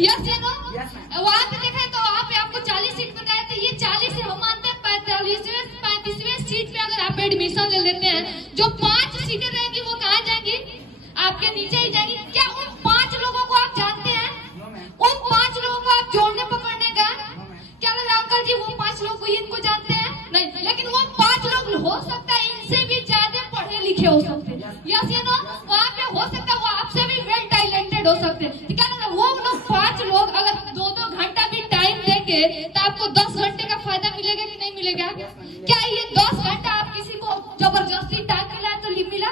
Yes या no? वहाँ पे देखा तो वहाँ पे आपको 40 सीट बताया था, ये 40 से हम मानते हैं 35वीं सीट पे अगर आप एडमिशन ले लेते हैं, जो 5 सीटें रहेंगी वो कहाँ जाएंगी? आपके नीचे ही जाएंगी। क्या उन 5 लोगों को आप जानते हैं? उन 5 लोगों को आप जोड़ने पकड़ने का क्या लग रहा है अंकल जी? वो 5 लोग को इनको जानते हैं? नहीं, लेकिन वो 5 लोग हो सकता है इनसे भी ज्यादा पढ़े लिखे हो सकते हैं। यस या नो? वहाँ पे हो सकता है वो आपसे भी वेल टैलेंटेड हो सकते हैं। क्या लग रहा है वो लोग 5 लोग अगर 2-2 घंटा भी टाइम देंगे तो आपको 10 घंटे का फायदा मिलेगा कि नहीं मिलेगा? क्या ये 10 घंटा आप किसी को जबरदस्ती टाइम मिला तो मिला?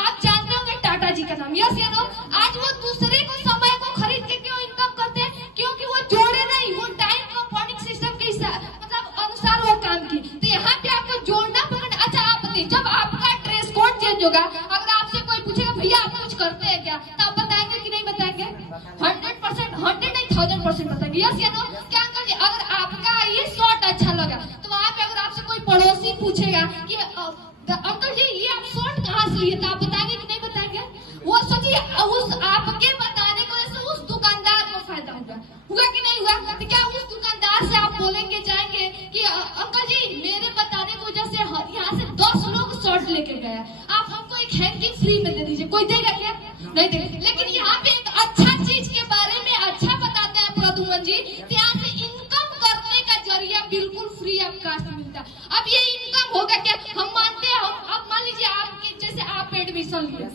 आप जानते होंगे टाटा जी का नाम। यस या नो? आज वो दूसरे को समय को खरीद के क्यों इनकम करते हैं? क्योंकि वो जोड़े नहीं, वो टाइम कंपाउंडिंग सिस्टम के मतलब अनुसार वो काम की। तो यहाँ पे आपको जोड़ना पड़ेगा। अच्छा आप बताइए, जब आपका ड्रेस कोड चेंज होगा, अगर आपसे कोई पूछेगा भैया आप कुछ करते हैं क्या, तो आप बताएंगे कि नहीं बताएंगे? 100%, 100 नहीं 1000% बताएंगे। यस या नो? क्या अंकल जी अगर आपका ये शॉर्ट अच्छा लगा तो वहाँ पे अगर आपसे कोई पड़ोसी पूछेगा कि अंकल जी ये आप शॉर्ट कहाँ से लिए, तो आप बताएंगे कि नहीं बताएंगे? वो सोचिए उस आपके बताने की वजह से उस दुकानदार को फायदा हुआ कि नहीं हुआ? तो क्या उस दुकानदार से आप बोलेंगे जाएंगे कि अंकल जी मेरे बताने की वजह से यहाँ से 10 लोग शॉर्ट लेके गए, आप हमको एक हैंगिंग फ्री में दे दीजिए, कोई देगा क्या? नहीं देगा। लेकिन यहाँ पे एक अच्छा चीज के बारे में अच्छा बताते हैं प्रद्युमन जी, यहाँ से इनकम करने का जरिया बिल्कुल फ्री ऑफ कास्ट मिलता है। अब ये इनकम होगा क्या? हम मानते हैं, अब मान लीजिए आपके जैसे आप एडमिशन लिए,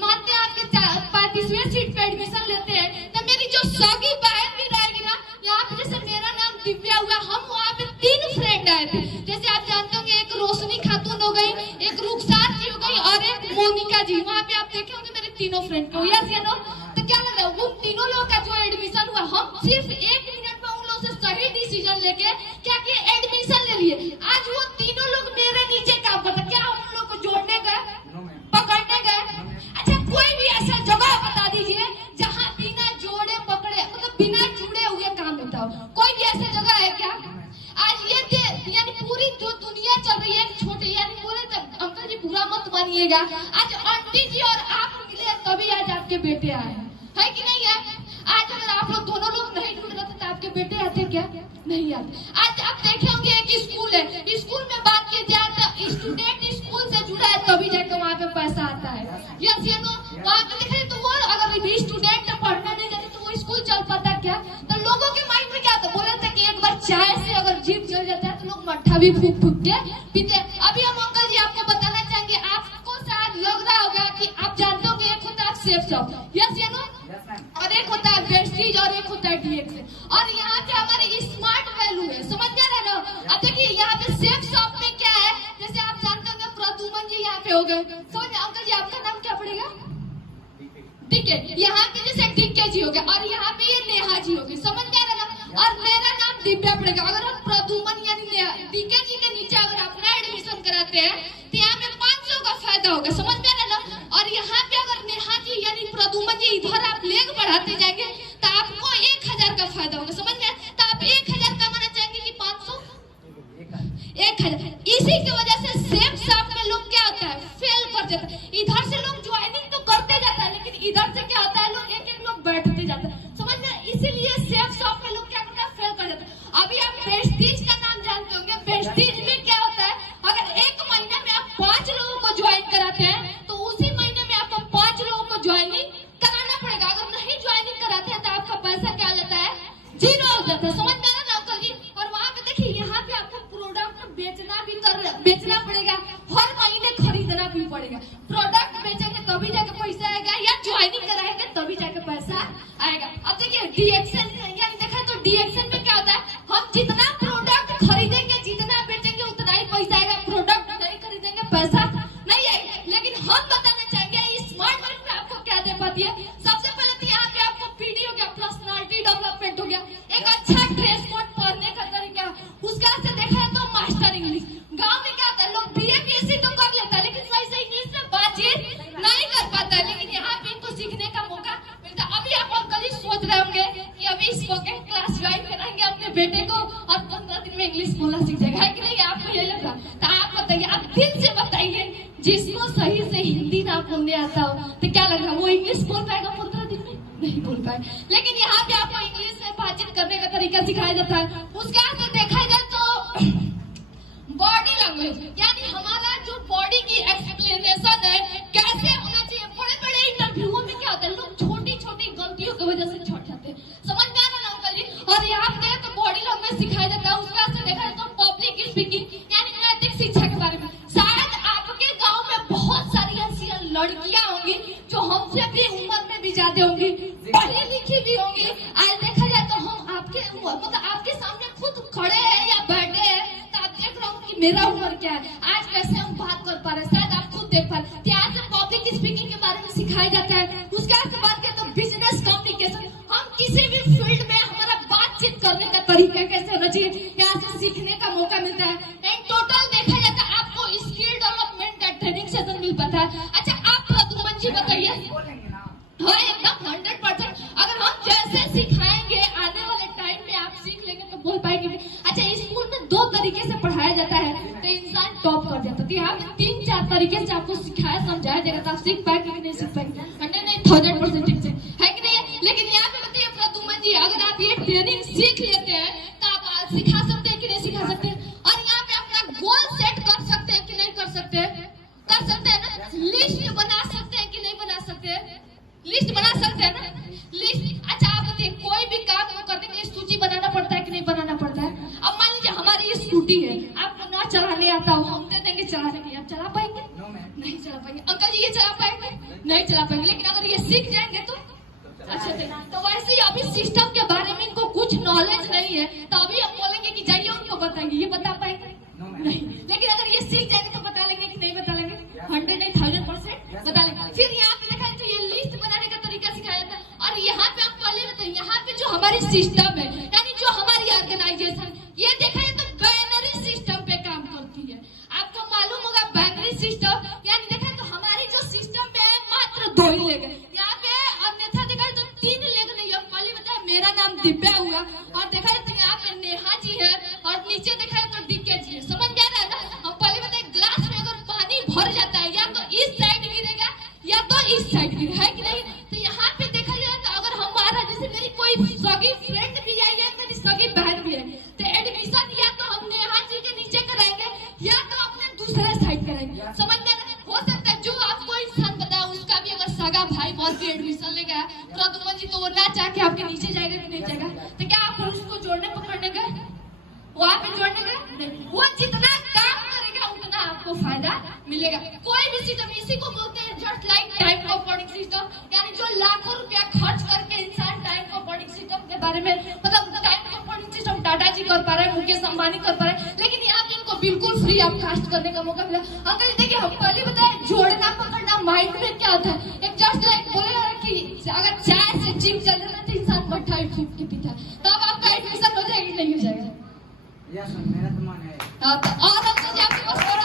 मानते हैं आपके 35वीं सीट पे एडमिशन लेते हैं, तो मेरी जो सगी बहन भी रहेगी ना, यहाँ पे जैसे मेरा नाम दिव्या हुआ, हम वहाँ पे 3 फ्रेंड आए थे। जैसे आप जानते होंगे एक रोशनी खातून हो गई, एक रुखसार जी हो गई और एक मोनिका जी। वहाँ पे आप देखे होंगे मेरे तीनों फ्रेंड को। यस या नो? तो क्या लग रहा है उन तीनों लोग का जो एडमिशन हुआ, हम सिर्फ 1 मिनट में उन लोगों से सही डिसीजन लेके क्या किया, एडमिशन ले लिए। आज वो तीनों लोग मेरे नीचे काम करते। क्या हम उन लोग को जोड़ने गए, पकड़ने गए? अच्छा कोई भी ऐसा जगह बता दीजिए जहाँ बिना जोड़े पकड़े, मतलब बिना जुड़े हुए काम होता हो। कोई भी ऐसा जगह है क्या? आज ये यानी पूरी जो दुनिया चल रही है छोटी, यानी बोले तो अंकल जी बुरा मत मानिएगा, आज आंटी जी और आप मिले तभी आज आपके बेटे आए है कि नहीं है? आज अगर आप लोग दोनों लोग नहीं जुड़ रहे तो आपके बेटे आते क्या? नहीं आते। आज आप देखे होंगे एक स्कूल है, स्कूल में बात की जाए तो स्टूडेंट स्कूल से जुड़ा है तभी जाकर वहाँ पे पैसा आता है। यस या नो? वहाँ पे देखे तो वो अगर भी स्टूडेंट पढ़ना नहीं जाते तो वो स्कूल चल पाता क्या? तो लोगों के माइंड में क्या होता, बोला था कि एक बार चाय से अगर जीभ जल जाता है तो लोग मट्ठा भी फूक फूक के पीते। अभी हम अंकल जी आपको बताना चाहेंगे, आपको शायद लग रहा होगा कि आप जानते हो कि एक होता है सेफ शॉप, यस या नो, और एक होता है वेस्टीज और एक होता है डीएक्स, और यहाँ पे हमारे स्मार्ट वैल्यू है, समझ जा रहे ना? अब देखिए यहाँ पे सेफ शॉप में क्या है, जैसे आप जानते होंगे प्रद्युमन जी यहाँ पे हो गए, समझ अंकल जी आपका नाम क्या पड़ेगा? ठीक है, यहाँ पे जैसे डीके जी हो गया और यहाँ पे ये नेहा जी हो गई, समझ जा रहे ना? और मेरा नाम दिव्या पड़ेगा। अगर हम प्रद्युमन यानी डीके जी के नीचे अगर अपना एडमिशन कराते हैं तो यहाँ पे 500 का फायदा होगा, समझ में आ रहा ना? और यहाँ पे अगर नेहा जी यानी प्रद्युमन जी इधर आप लेग बढ़ाते जाएंगे तो आपको 1000 का फायदा होगा, समझ में? तो आप 1000 कमाना चाहेंगे कि 500? 1000। इसी की वजह से सेम शॉप में लोग क्या होता है, फेल कर जाता है। इधर से लोग ज्वाइनिंग तो करते जाता है लेकिन इधर से क्या होता है, लोग एक लोग बैठते जाते हैं, समझ में? इसीलिए सेफ शॉप में लोग क्या करता है, फेल कर जाता है। अभी आप प्रेस्टीज का नाम जानते होंगे, प्रेस्टीज में क्या होता है, अगर 1 महीने में आप 5 लोगों को ज्वाइन कराते हैं तो उसी महीने में आपको 5 लोगों को ज्वाइनिंग कराना पड़ेगा। अगर नहीं ज्वाइनिंग कराते हैं तो आपका पैसा क्या हो जाता है, 0 हो जाता है, समझ में आ रहा ना अंकल जी? और वहाँ पे देखिए यहाँ पे आपको प्रोडक्ट बेचना पड़ेगा, हर महीने खरीदना भी पड़ेगा। प्रोडक्ट बेचेंगे तभी जाके पैसा आएगा या ज्वाइनिंग कराएंगे तभी जाके पैसा आएगा। अब देखिए डीएक्शन यानी देखा तो डीएक्शन में क्या होता है, हम जितना प्रोडक्ट खरीदेंगे जितना बेचेंगे उतना ही पैसा आएगा, प्रोडक्ट नहीं खरीदेंगे पैसा नहीं आएगा। लेकिन हम बताना चाहेंगे स्मार्ट वर्क में आपको क्या दे पाती है। सबसे पहले तो यहाँ पे आपको पीडी हो गया, पर्सनालिटी डेवलपमेंट हो गया, एक अच्छा ड्रेस कोड पहनने का तरीका, उसका से देखा है तो मास्टर इंग्लिश। गांव में क्या होता है, लोग बीए बीएससी तो कर लेता है लेकिन सही से इंग्लिश में बातचीत नहीं कर पाता है, लेकिन यहाँ पे इनको सीखने का मौका मिलता है। अभी आप अंकल जी सोच रहे होंगे कि अभी स्पोकन क्लास ज्वाइन कराएंगे अपने बेटे को और 15 दिन में इंग्लिश बोलना सीख जाएगा, है कि नहीं? आपको ये लग रहा? तो आप बताइए, आप दिल से बताइए, जिसको सही से हिंदी ना बोलने आता हो तो क्या लग रहा है वो इंग्लिश बोल पाएगा 15 दिन में? नहीं बोल पाए। लेकिन यहाँ पे आपको इंग्लिश करने का तरीका सिखाया जाता है। उसका अगर देखा जाए तो बॉडी लैंग्वेज, यानी हमारा जो बॉडी की एक्सप्लेनेशन है कैसे होना चाहिए। बड़े बड़े इंटरव्यूओं में क्या होता है, लोग छोटी छोटी गलतियों की वजह से छूट जाते हैं, समझ में आ रहा ना अंकल जी। और यहाँ पे तो बॉडी लैंग्वेज सिखाया जाता है। उसका से देखा जाए तो पब्लिक स्पीकिंग यानी नैतिक शिक्षा के बारे में। शायद आपके गाँव में बहुत सारी ऐसी लड़कियां होंगी जो हमसे भी उम्र में भी ज्यादा होंगी, पढ़ी लिखी भी होंगी। आज देखा जाए तो हम आपके मतलब आपके सामने खुद खड़े हैं या बैठे हैं तो आप देख रहे हो कि मेरा उम्र क्या है, आज कैसे हम बात कर पा रहे हैं, शायद आप खुद देख पा रहे हैं। यहाँ से पब्लिक स्पीकिंग के बारे में सिखाया जाता है। उसके बाद बात करें तो बिजनेस कम्युनिकेशन, हम किसी भी फील्ड में हमारा बातचीत करने का तरीका कैसे होना चाहिए, यहाँ से सीखने का मौका मिलता है। इन टोटल देखा जाता है आपको स्किल डेवलपमेंट का ट्रेनिंग सेशन मिल पाता है। अच्छा आप प्रदुमन जी बताइए। हाँ एकदम 100%। अगर हम जैसे सिखाएंगे आने वाले टाइम में आप सीख लेंगे तो बोल पाएंगे। अच्छा स्कूल में 2 तरीके से पढ़ाया जाता है तो इंसान टॉप कर जाता है। यहाँ 3-4 तरीके से आपको सिखाया समझाया जाएगा तो आप सीख पाएंगे कि नहीं सीख पाएंगे, 100% ठीक से है कि नहीं। लेकिन यहाँ पे बताइए प्रदुमन जी, अगर आप ये ट्रेनिंग सीख लेते हैं तो आप सिखा सकते हैं कि नहीं सिखा सकते हैं। और यहाँ पे अपना गोल सेट कर सकते हैं कि नहीं कर सकते, कर सकते हैं ना। लिस्ट बना सकते हैं कि नहीं बना सकते, लिस्ट बना सकते हैं ना, लिस्ट। अच्छा आप बताइए कोई भी काम को करने के लिए सूची बनाना पड़ता है कि नहीं बनाना पड़ता है। अब मान लीजिए हमारी ये स्कूटी है, आपको ना चलाने आता हो, हम दे देंगे चलाने के लिए, आप चला पाएंगे? नहीं चला पाएंगे। अंकल जी ये चला पाएंगे? नहीं चला पाएंगे। लेकिन अगर ये सीख जाएंगे तो अच्छा से। तो वैसे ही अभी सिस्टम के बारे में इनको कुछ नॉलेज नहीं है तो अभी हम बोलेंगे कि जाइए उनको बताएंगे, ये बता पाएंगे? नहीं। लेकिन अगर ये सीख जाएंगे तो बता लेंगे कि नहीं बता लेंगे? 100% बता लेंगे। फिर यहाँ पे देखा तो ये लिस्ट बनाने का तरीका सिखाया जाता है। और यहाँ पे आप पहले बताइए, यहाँ पे जो हमारी सिस्टम है यानी जो हमारी ऑर्गेनाइजेशन, ये देखा जाए तो बाइनरी सिस्टम पे काम करती है। आपको मालूम होगा बाइनरी सिस्टम यानी देखा तो हमारी जो सिस्टम पे है मात्र 2 ही लेग है यहाँ पे, अन्यथा देखा तो 3 लेग नहीं है। पहले बताया मेरा नाम दिव्या हुआ और देखा जाए तो यहाँ पे नेहा जी है और नीचे देखा जाए तो डीके जी है, समझ में आ रहा है ना। हम पहले बताए ग्लास में अगर पानी भर जाता है या तो इस साइड गिरेगा या तो इस साइड गिरेगा, है कि नहीं। तो यहाँ पे देखा जाए तो अगर हमारा जैसे मेरी कोई सगी फ्रेंड भी आई है, मेरी सगी बहन भी है, तो एडमिशन या तो हम नेहा जी के नीचे कराएंगे या तो अपने दूसरे साइड कराएंगे, समझ में हो सकता है। जो आपको इंसान बताया उसका भी अगर सगा भाई बहुत भी एडमिशन ले गया प्रदुमन जी तो वो ना चाह के आपके नीचे जाएगा कि नहीं जाएगा, तो क्या आप उसको जोड़ने पकड़ने गए, वहाँ पे जोड़ने गए नहीं। वो जितना काम करेगा उतना आपको फायदा मिलेगा। कोई भी सिस्टम इसी को बोलते हैं just like time compounding system, यानी जो लाखों रुपया खर्च करके इंसान टाइम कंपाउंडिंग सिस्टम के बारे में मतलब टाइम कंपाउंडिंग सिस्टम टाटा जी कर पा रहे हैं, मुकेश अंबानी कर पा रहे हैं, लेकिन यहाँ पे उनको बिल्कुल फ्री ऑफ कास्ट करने का मौका मिला। अंकल देखिए हम पहले बताए जोड़ना पकड़ना माइंड में क्या होता है, एक जस्ट लाइक बोलेगा कि अगर चाय से जिम चल रहा है तो इंसान मिठाई फूक के पीता है, तो अब आपका एडमिशन हो जाएगा नहीं हो जाएगा? मेरा तो मन है। और आपके पास और